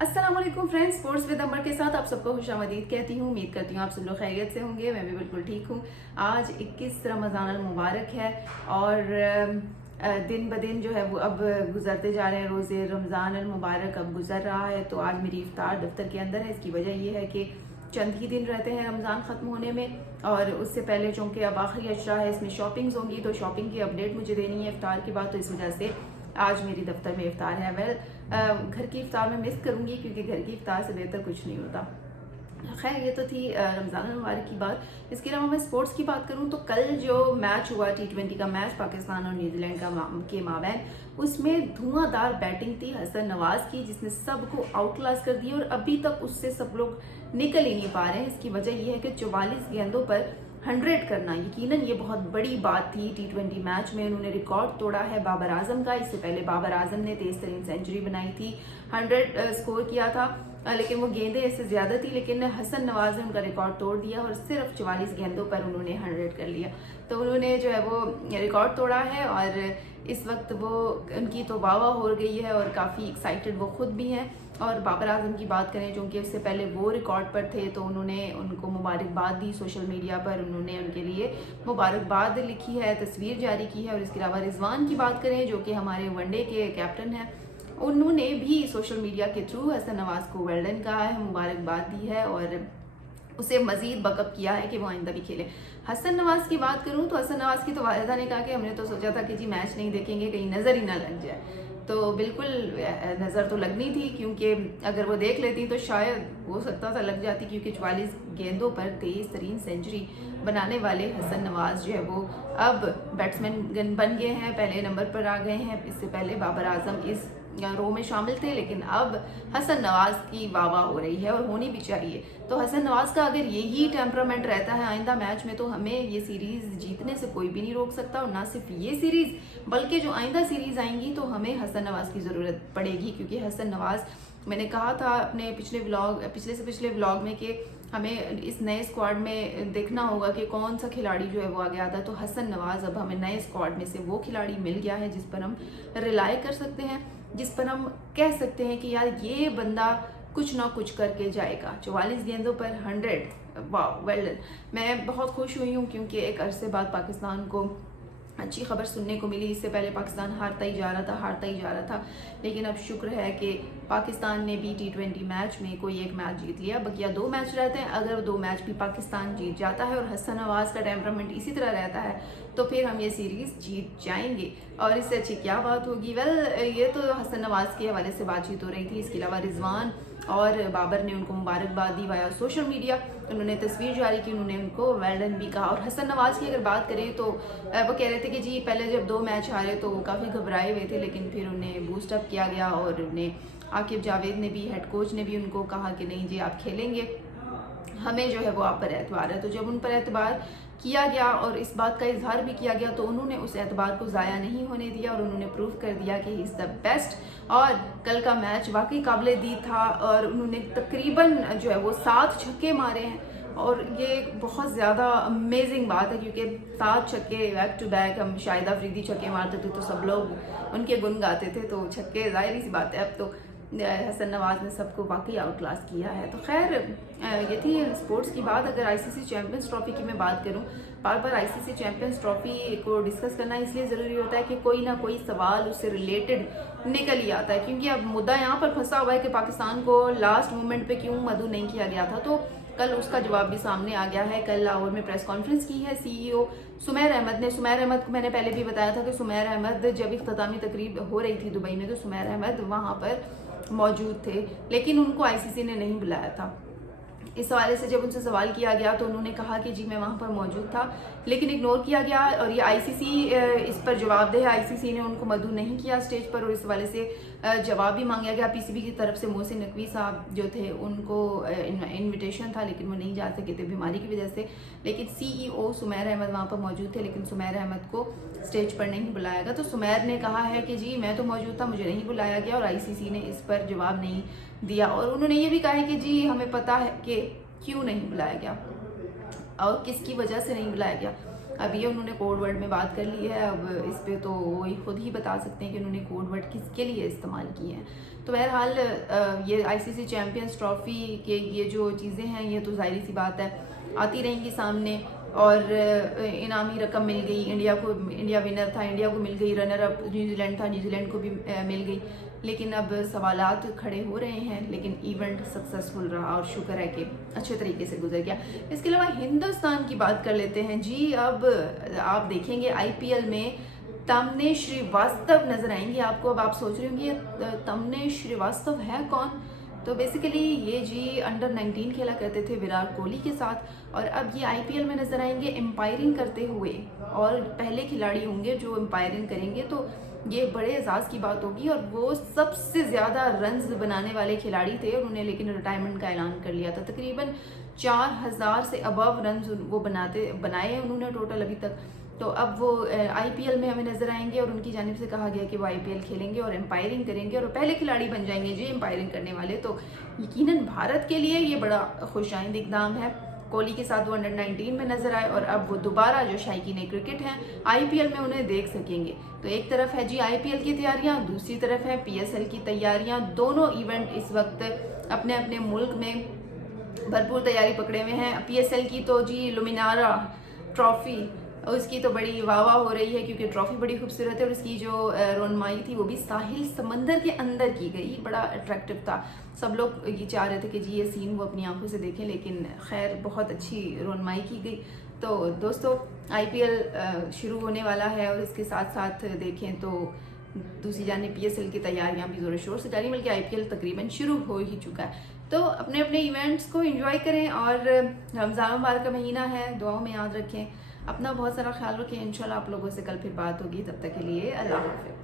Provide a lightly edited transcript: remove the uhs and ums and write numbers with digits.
अस्सलाम वालेकुम friends, sports with अमर के साथ आप सबको खुशामदीद कहती हूँ। उम्मीद करती हूँ आप सब लोग खैरियत से होंगे। मैं भी बिल्कुल ठीक हूँ। आज 21 रमज़ान अल मुबारक है और दिन ब दिन जो है वो अब गुजरते जा रहे हैं। रोज़े रमज़ान अल मुबारक अब गुजर रहा है। तो आज मेरी इफ्तार दफ्तर के अंदर है। इसकी वजह ये है कि चंद ही दिन रहते हैं रमज़ान ख़त्म होने में और उससे पहले चूँकि अब आखिरी अशरा है, इसमें शॉपिंग्स होंगी तो शॉपिंग की अपडेट मुझे देनी है इफ्तार के बाद। तो इस वजह से आज मेरी दफ्तर में इफ्तार है। घर की इफ्तार में मिस करूंगी क्योंकि घर की इफ्तार से बेहतर कुछ नहीं होता। खैर, ये तो थी रमज़ान मुबारक की बात। इसके अलावा मैं स्पोर्ट्स की बात करूं तो कल जो मैच हुआ T20 का मैच पाकिस्तान और न्यूजीलैंड के माबैन, उसमें धुआंधार बैटिंग थी हसन नवाज की, जिसने सबको आउट क्लास कर दिया और अभी तक उससे सब लोग निकल ही नहीं पा रहे हैं। इसकी वजह यह है कि 44 गेंदों पर 100 करना यकीनन ये बहुत बड़ी बात थी। T20 मैच में उन्होंने रिकॉर्ड तोड़ा है बाबर आजम का। इससे पहले बाबर आजम ने तेज तरीन सेंचुरी बनाई थी, 100 स्कोर किया था, लेकिन वो गेंदें इससे ज्यादा थी। लेकिन हसन नवाज ने उनका रिकॉर्ड तोड़ दिया और सिर्फ 44 गेंदों पर उन्होंने 100 कर लिया। तो उन्होंने जो है वो रिकॉर्ड तोड़ा है और इस वक्त वो उनकी तो वाह वाह हो गई है और काफ़ी एक्साइटेड वो खुद भी हैं। और बाबर आजम की बात करें, क्योंकि उससे पहले वो रिकॉर्ड पर थे, तो उन्होंने उनको मुबारकबाद दी सोशल मीडिया पर। उन्होंने उनके लिए मुबारकबाद लिखी है, तस्वीर जारी की है। और इसके अलावा रिजवान की बात करें जो कि हमारे वनडे के कैप्टन हैं, उन्होंने भी सोशल मीडिया के थ्रू हसन नवाज को वेल डन कहा है, मुबारकबाद दी है और उसे मजीद बकअप किया है कि वो आइंदा भी खेले। हसन नवाज की बात करूं तो हसन नवाज की तो वालिदा ने कहा कि हमने तो सोचा था कि जी मैच नहीं देखेंगे, कहीं नजर ही ना लग जाए। तो बिल्कुल नजर तो लगनी थी, क्योंकि अगर वो देख लेती तो शायद हो सकता था लग जाती, क्योंकि 44 गेंदों पर तेज तरीन सेंचुरी बनाने वाले हसन नवाज जो है वो अब बैट्समैन बन गए हैं, पहले नंबर पर आ गए हैं। इससे पहले बाबर आजम इस रो में शामिल थे, लेकिन अब हसन नवाज की वाह हो रही है और होनी भी चाहिए। तो हसन नवाज का अगर यही टेम्परामेंट रहता है आइंदा मैच में, तो हमें ये सीरीज जीतने से कोई भी नहीं रोक सकता। और ना सिर्फ ये सीरीज, बल्कि जो आइंदा सीरीज आएंगी तो हमें हसन नवाज की जरूरत पड़ेगी, क्योंकि हसन नवाज, मैंने कहा था अपने पिछले से पिछले व्लॉग में कि हमें इस नए स्क्वाड में देखना होगा कि कौन सा खिलाड़ी जो है वो आगे आता है। तो हसन नवाज अब हमें नए स्क्वाड में से वो खिलाड़ी मिल गया है जिस पर हम रिलाई कर सकते हैं, जिस पर हम कह सकते हैं कि यार ये बंदा कुछ ना कुछ करके जाएगा। 44 गेंदों पर 100, वाह, वेल डन। मैं बहुत खुश हुई हूँ क्योंकि एक अरसे बाद पाकिस्तान को अच्छी खबर सुनने को मिली। इससे पहले पाकिस्तान हारता ही जा रहा था, लेकिन अब शुक्र है कि पाकिस्तान ने भी T20 मैच में कोई एक मैच जीत लिया। बकिया 2 मैच रहते हैं, अगर 2 मैच भी पाकिस्तान जीत जाता है और हसन नवाज का टेम्परामेंट इसी तरह रहता है तो फिर हम ये सीरीज जीत जाएंगे। और इससे अच्छी क्या बात होगी। ये तो हसन नवाज के हवाले से बातचीत हो रही थी। इसके अलावा रिजवान और बाबर ने उनको मुबारकबाद दी वाया सोशल मीडिया। उन्होंने तस्वीर जारी की, उन्होंने उनको वेल डन भी कहा। और हसन नवाज की अगर बात करें तो वो कह रहे थे कि जी पहले जब 2 मैच हारे तो वो काफ़ी घबराए हुए थे, लेकिन फिर उन्हें बूस्ट अप किया गया और उन्हें आकिब जावेद ने भी, हेड कोच ने भी उनको कहा कि नहीं जी आप खेलेंगे, हमें जो है वो आप पर एतबार है। तो जब उन पर एतबार किया गया और इस बात का इजहार भी किया गया तो उन्होंने उस एतबार को ज़ाया नहीं होने दिया और उन्होंने प्रूव कर दिया कि ही इज़ द बेस्ट। और कल का मैच वाकई काबिल दीद था और उन्होंने तकरीबन जो है वो 7 छक्के मारे हैं और ये बहुत ज़्यादा अमेजिंग बात है, क्योंकि 7 छक्के बैक टू बैक, हम शाहिद अफरीदी छक्के मारते थे तो सब लोग उनके गुन गाते थे, तो छक्के जाहिर सी बात है अब तो हसन नवाज ने सबको वाकई आउट क्लास किया है। तो खैर ये थी स्पोर्ट्स की बात। अगर ICC चैंपियंस ट्रॉफी की मैं बात करूं, बार बार ICC चैंपियंस ट्रॉफी को डिस्कस करना इसलिए ज़रूरी होता है कि कोई ना कोई सवाल उससे रिलेटेड निकल ही आता है, क्योंकि अब मुद्दा यहाँ पर फंसा हुआ है कि पाकिस्तान को लास्ट मोमेंट पे क्यों मदऊ नहीं किया गया था। तो कल उसका जवाब भी सामने आ गया है। कल लाहौर में प्रेस कॉन्फ्रेंस की है CEO सुमैर अहमद ने। सुमैर अहमद को मैंने पहले भी बताया था कि सुमैर अहमद जब इख्तितामी तकरीब हो रही थी दुबई में तो सुमैर अहमद वहाँ पर मौजूद थे, लेकिन उनको ICC ने नहीं बुलाया था। इस हवाले से जब उनसे सवाल किया गया तो उन्होंने कहा कि जी मैं वहाँ पर मौजूद था, लेकिन इग्नोर किया गया और ये ICC इस पर जवाबदेह है। ICC ने उनको मदऊ नहीं किया स्टेज पर और इस हवाले से जवाब भी मांगा गया। PCB की तरफ से मोहसिन नकवी साहब जो थे उनको इनविटेशन था, लेकिन वो नहीं जा सके थे बीमारी की वजह से। लेकिन CEO सुमैर अहमद वहाँ पर मौजूद थे, लेकिन सुमैर अहमद को स्टेज पर नहीं बुलाया गया। तो सुमैर ने कहा है कि जी मैं तो मौजूद था, मुझे नहीं बुलाया गया और ICC ने इस पर जवाब नहीं दिया। और उन्होंने ये भी कहा है कि जी हमें पता है कि क्यों नहीं बुलाया गया और किसकी वजह से नहीं बुलाया गया। अब ये उन्होंने कोड वर्ड में बात कर ली है, अब इस पे तो वो खुद ही बता सकते हैं कि उन्होंने कोड वर्ड किसके लिए इस्तेमाल किए हैं। तो बहरहाल ये ICC चैम्पियंस ट्रॉफी के ये जो चीज़ें हैं ये तो जाहिर सी बात है आती रहेंगी सामने, और इनामी रकम मिल गई इंडिया को, इंडिया विनर था, इंडिया को मिल गई, रनर अप न्यूजीलैंड था, न्यूजीलैंड को भी मिल गई। लेकिन अब सवालात खड़े हो रहे हैं, लेकिन इवेंट सक्सेसफुल रहा और शुक्र है कि अच्छे तरीके से गुजर गया। इसके अलावा हिंदुस्तान की बात कर लेते हैं जी। अब आप देखेंगे IPL में तमने श्रीवास्तव नजर आएंगे आपको। अब आप सोच रहे होंगे ये तमने श्रीवास्तव है कौन? तो बेसिकली ये जी अंडर 19 खेला करते थे विराट कोहली के साथ, और अब ये IPL में नजर आएंगे एम्पायरिंग करते हुए, और पहले खिलाड़ी होंगे जो एम्पायरिंग करेंगे। तो ये बड़े एजाज की बात होगी, और वो सबसे ज़्यादा रन्स बनाने वाले खिलाड़ी थे, और उन्हें लेकिन रिटायरमेंट का ऐलान कर लिया था। तकरीबन 4000 से अबव रन्स वो बनाए हैं उन्होंने टोटल अभी तक। तो अब वो IPL में हमें नजर आएंगे, और उनकी जानिब से कहा गया कि वो IPL खेलेंगे और एम्पायरिंग करेंगे, और पहले खिलाड़ी बन जाएंगे जी एम्पायरिंग करने वाले। तो यकीनन भारत के लिए ये बड़ा खुशाइंद इकदाम है। कोहली के साथ वो अंडर 19 में नजर आए, और अब वो दोबारा जो शायकीन क्रिकेट हैं IPL में उन्हें देख सकेंगे। तो एक तरफ है जी IPL की तैयारियां, दूसरी तरफ है PSL की तैयारियां। दोनों इवेंट इस वक्त अपने अपने मुल्क में भरपूर तैयारी पकड़े हुए हैं। PSL की तो जी लुमिनारा ट्रॉफी, उसकी तो बड़ी वाह वाह हो रही है क्योंकि ट्रॉफी बड़ी खूबसूरत है, और उसकी जो रोनमाई थी वो भी साहिल समंदर के अंदर की गई, बड़ा अट्रैक्टिव था। सब लोग ये चाह रहे थे कि जी ये सीन वो अपनी आंखों से देखें, लेकिन खैर बहुत अच्छी रोनमाई की गई। तो दोस्तों IPL शुरू होने वाला है, और इसके साथ साथ देखें तो दूसरी जानिब PSL की तैयारियां भी ज़ोर शोर से जारी, बल्कि IPL तकरीबन शुरू हो ही चुका है। तो अपने अपने इवेंट्स को एंजॉय करें, और रमज़ान मुबारक का महीना है, दुआओं में याद रखें, अपना बहुत सारा ख्याल रखें। इंशाल्लाह आप लोगों से कल फिर बात होगी, तब तक के लिए अल्लाह हाफ़िज़।